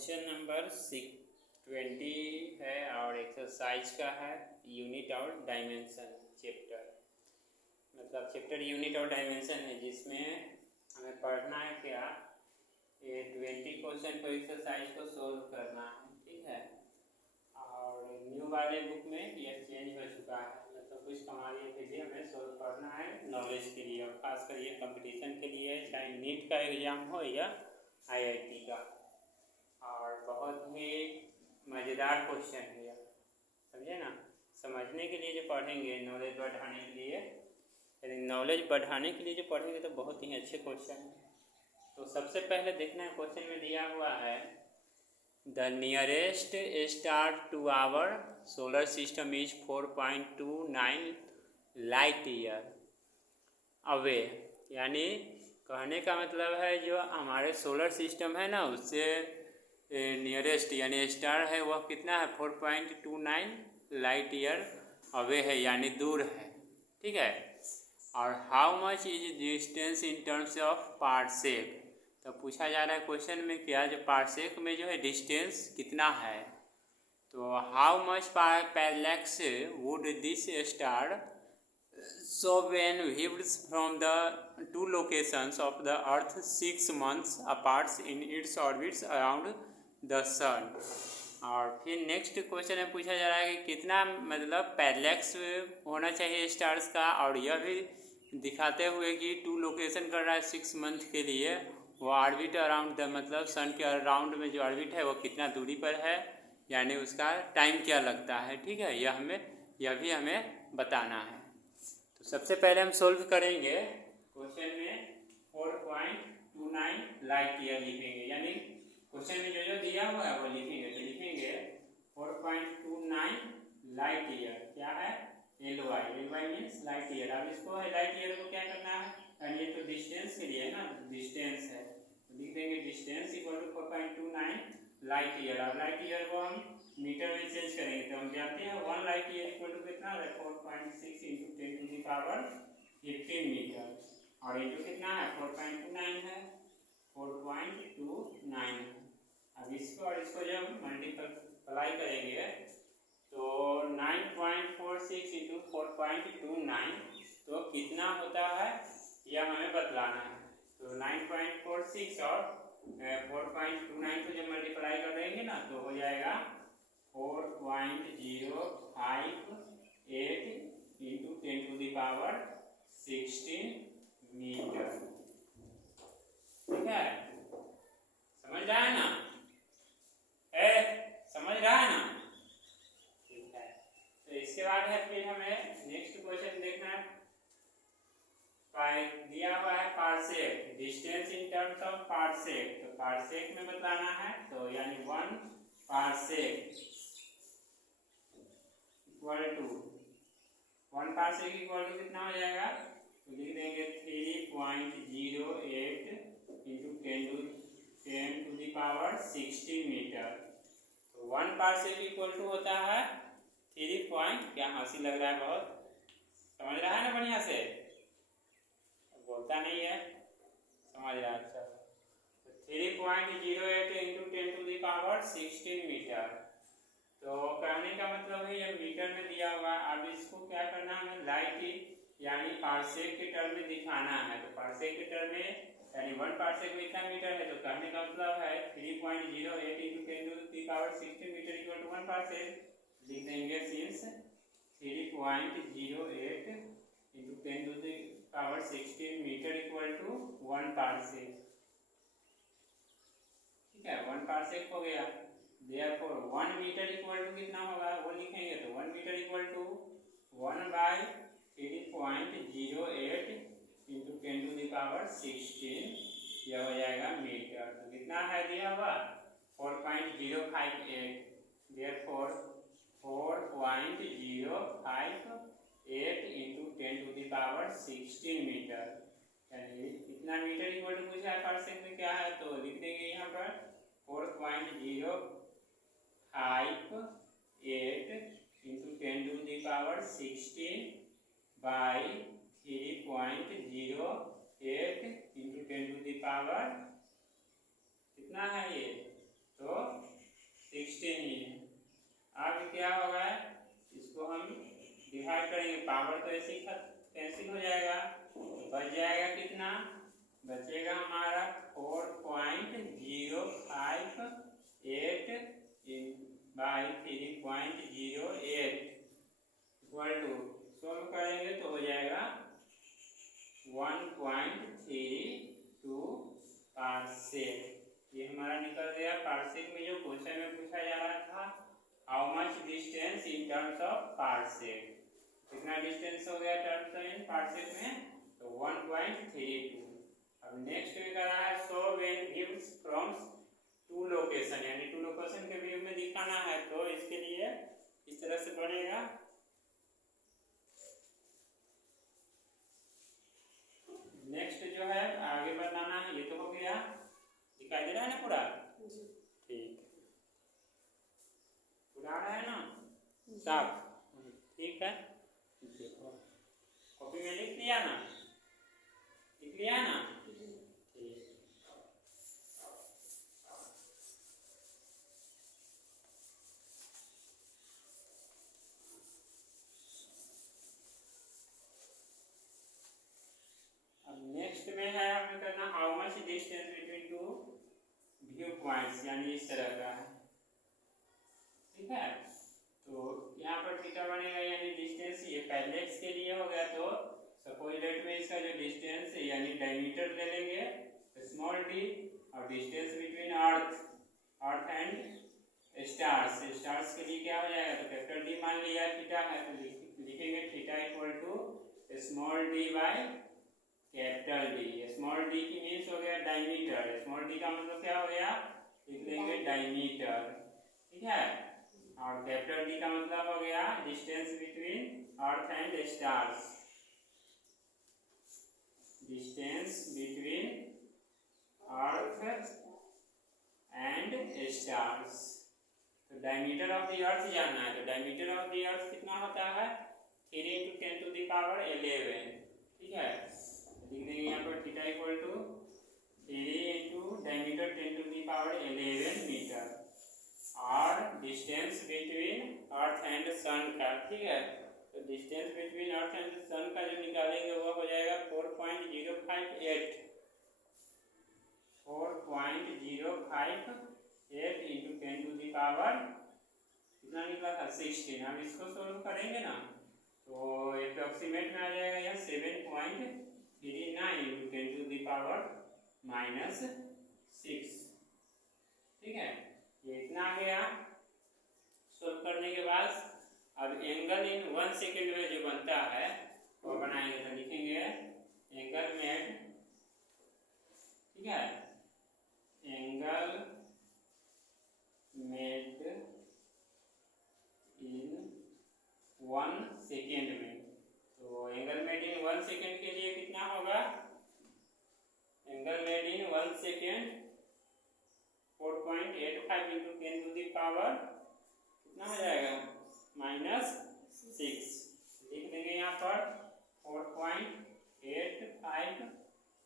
Question number 20 है और exercise का है। यूनिट और डायमेंशन चैप्टर, मतलब चैप्टर यूनिट और डायमेंशन है, जिसमें हमें पढ़ना है क्या, ये 20 क्वेश्चन को एक्सरसाइज को सोल्व करना है। ठीक है, और न्यू वाले बुक में यह चेंज हो चुका है, मतलब कुछ कमाल के लिए हमें सोल्व करना है नॉलेज के लिए, और खासकर ये कंपटीशन के लिए, चाहे नीट का एग्ज़ाम हो या IIT का। और बहुत ही मज़ेदार क्वेश्चन है यह, समझे ना। समझने के लिए जो पढ़ेंगे, नॉलेज बढ़ाने के लिए, यानी नॉलेज बढ़ाने के लिए जो पढ़ेंगे तो बहुत ही अच्छे क्वेश्चन हैं। तो सबसे पहले देखना है, क्वेश्चन में दिया हुआ है the nearest star to our solar system is 4.29 light year away. यानी कहने का मतलब है जो हमारे सोलर सिस्टम है ना, उससे नियरेस्ट यानी स्टार है वह कितना है, 4.29 लाइट ईयर अवे है, यानी दूर है। ठीक है, और how much is distance in terms of parsec. तो पूछा जा रहा है क्वेश्चन में क्या, जो पारसेक में जो है डिस्टेंस कितना है। तो how much parallax would this star so when viewed from the two locations of the earth 6 months apart in its orbits around the sun। और फिर नेक्स्ट क्वेश्चन में पूछा जा रहा है कि कितना मतलब पैरेलैक्स होना चाहिए स्टार्स का, और यह भी दिखाते हुए कि टू लोकेशन कर रहा है 6 मंथ के लिए, वो ऑर्बिट अराउंड द मतलब सन के अराउंड में जो ऑर्बिट है वो कितना दूरी पर है, यानी उसका टाइम क्या लगता है। ठीक है, यह भी हमें बताना है। तो सबसे पहले हम सोल्व करेंगे क्वेश्चन में 4.29 लाइट ईयर लिखेंगे, यानी क्वेश्चन में जो दिया हुआ है वो लिखेंगे। तो लिखेंगे 4.29 लाइट ईयर, क्या है, LY मीन्स लाइट ईयर। अब इसको लाइट ईयर को क्या करना है, यानी ये तो डिस्टेंस के लिए है ना, डिस्टेंस है, तो लिख देंगे distance equal to 4.29 light year. अब लाइट ईयर को हम मीटर में चेंज करेंगे, तो हम जानते हैं 1 लाइट ईयर इक्वल टू कितना है, 4.6 into 10 to the power 15 metre, और इंटू कितना है 4.29 है, 4.29। अब इसको और इसको जब मल्टीप्लाई करेंगे तो 9.46 इंटू 4.29 तो कितना होता है यह हमें बतलाना है। तो 9.46 और 4.29 को जब मल्टीप्लाई कर देंगे ना तो हो जाएगा 4.058 into 10 to the power 16 metre. ठीक है, समझ रहा है ना, समझ रहा है ना। ठीक है, तो इसके बाद है फिर हमें नेक्स्ट क्वेश्चन देखना है। दिया हुआ है parsec, distance in terms of parsec, तो पारसेक में बताना है। तो यानी 1 parsec equal to 1 parsec equal to कितना हो जाएगा, तो लिख देंगे 3.08 into 10 to the power 16 metre. तो 1 पारसेक इक्वल टू होता है 3 पॉइंट, क्या हंसी लग रहा है बहुत, समझ रहा है ना बढ़िया से, बोलता नहीं है, समझ रहा है। अच्छा, तो 3.08 into 10 to the power 16 metre. तो कहने का मतलब है ये मीटर में दिया हुआ है। अब इसको क्या करना है, हमें लाइट यानी पारसेक के टर्म में दिखाना है। तो पारसेक के टर्म में यानी 1 पारसेक में इतना मीटर है, तो कहने का मतलब है 3.08 into 10 to the power 16 metre equal to 1 parsec. लिख देंगे since 3.08 into 10 to the power 16 metre equal to 1 parsec. ठीक है, 1 पारसेक हो गया। Therefore 1 मीटर इक्वल टू कितना होगा वो लिखेंगे, तो 1 metre equal to 1/3.08 into 10 to the power 16, यह हो जाएगा मीटर। तो कितना है दिया हुआ 4.058। Therefore 4.058 into 10 to the power 16 metre, यानी कितना मीटर इक्वल टू पूछा है पारसेक में क्या है, तो लिख देंगे यहाँ पर 4.058 into 10 to the power 16 by 3.08 into 10 to the power कितना है ये, तो पार्सेक। ये हमारा निकल गया पार्सेक में जो क्वेश्चन में पूछा जा रहा था, how much distance in terms of parsec. कितना डिस्टेंस हो गया टर्म्स इन पार्सेक में, तो 1.32। अब नेक्स्ट में कर रहा है so when views from two location, यानी टू लोकेशन के व्यू में दिखाना है, तो इसके लिए इस तरह से बनेगा। नेक्स्ट जो है आगे बताना है, ये तो हो गया, दिखाई दे रहा है ना पूरा, ठीक, पूरा आ रहा है ना साफ, ठीक है। देखो कॉपी में लिख लिया ना, लिख लिया ना, ठीक। अब नेक्स्ट में है हमें करना how much distance between two view points, यानी इस तरह का है, ठीक है। तो यहाँ पर थीटा बनेगा, यानी डिस्टेंस ये पहले एक्स के लिए हो गया, तो सपोज लेट में इसका जो डिस्टेंस है यानी डायमीटर ले लेंगे स्मॉल डी, और distance between earth and stars के लिए क्या हो जाएगा, तो कैपिटल डी मान लिया थीटा है, तो लिखेंगे theta equal to small D by capital D. Small D की मीन्स हो गया डायमीटर, स्मॉल डी का मतलब क्या हो गया, लिख लेंगे डायमीटर, ठीक है। और कैपिटल डी का मतलब हो गया distance between earth and stars, distance between earth and stars. तो डायमीटर ऑफ द अर्थ जानना है, तो डायमीटर ऑफ द अर्थ कितना होता है, 3 × 10⁻11, ठीक है। लिख देंगे यहाँ पर theta equal to 3 × diameter 10⁻11 metre, और distance between earth and sun का, ठीक है। तो distance between earth and sun का जो निकालेंगे वो हो जाएगा 4.058 × 10⁻, कितना निकला था 16। अब इसको सोल्व करेंगे ना, तो अप्रोक्सीमेट में आ जाएगा यहाँ 7.39 × 10⁻⁻6, ठीक है। ये इतना आ गया। सोल्व करने के बाद अब एंगल इन 1 सेकेंड में जो बनता है वो बनाएंगे, तो लिखेंगे एंगल मेड, ठीक है, एंगल मेड इन 1 सेकेंड में। तो एंगल मेड इन 1 सेकेंड के लिए कितना होगा, एंगल मेड इन 1 सेकेंड 4.85 × 10⁻, कितना हो जाएगा -6। लिख देंगे यहाँ पर 4.85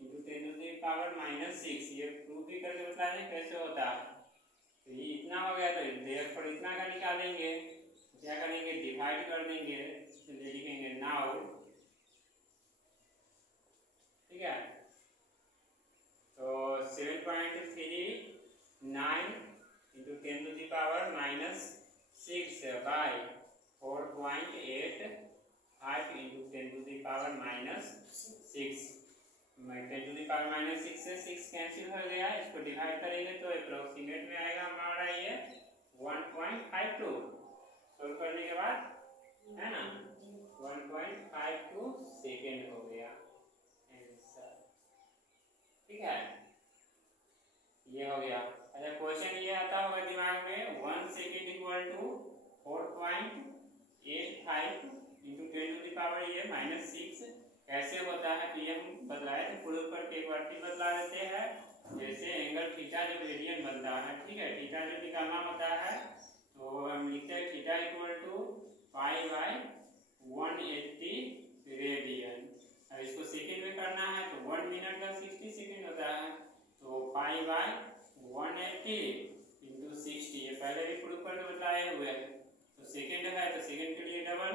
× 10⁻⁻6। ये प्रूफ भी करके बता दें कैसे होता है। तो ये इतना हो गया, तो देख पर इतना का निकालेंगे, क्या करेंगे, डिवाइड कर देंगे, चलिए लिखेंगे नाउ, ठीक है। तो 7.39 × 10⁻⁻6 बाय 4.85 × 10⁻⁻6, 10⁻⁻6 से 6 कैंसिल हो गया, इसको डिवाइड करेंगे तो अप्रोक्सीमेट में आएगा हमारा ये 1.52। सोल्व करने के बाद है ना 1.52 सेकेंड हो गया आंसर, ठीक है। ये हो गया। अच्छा क्वेश्चन ये आता होगा दिमाग में, 1 सेकेंड इक्वल टू 4.85 × 10⁻⁻6 कैसे होता है, तो ये हम बदलाए थे, प्रूफ करके एक बार फिर बदला देते हैं। जैसे एंगल थीटा जो रेडियन बनता है, ठीक है, थीटा जो निकालना होता है तो हम लिखते हैं थीटा इक्वल टू π/180 रेडियन। अब इसको सेकेंड में करना है तो 1 मिनट का 60 सेकेंड होता है, तो π/180 × 60, ये पहले भी प्रूफ करके बताए हुए हैं। तो सेकेंड है तो सेकेंड के लिए डबल,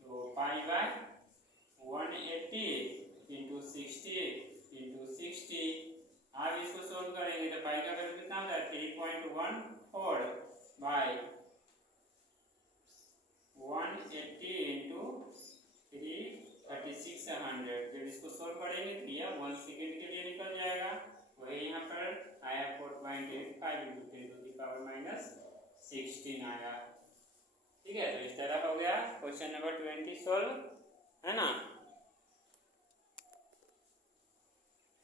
तो π/180 × 60 आप इसको सोल्व करेंगे तो पाई का वैल्यू कितना होता है 3.14 बाय 180 × 3600। जब इसको सोल्व करेंगे तो यह 1 सेकेंड के लिए निकल जाएगा, वही वही यहाँ पर आया 4.85 इंटू 10⁻16 आया। ठीक है, तो इस तरह हो गया क्वेश्चन नंबर 20 सॉल्व, है ना।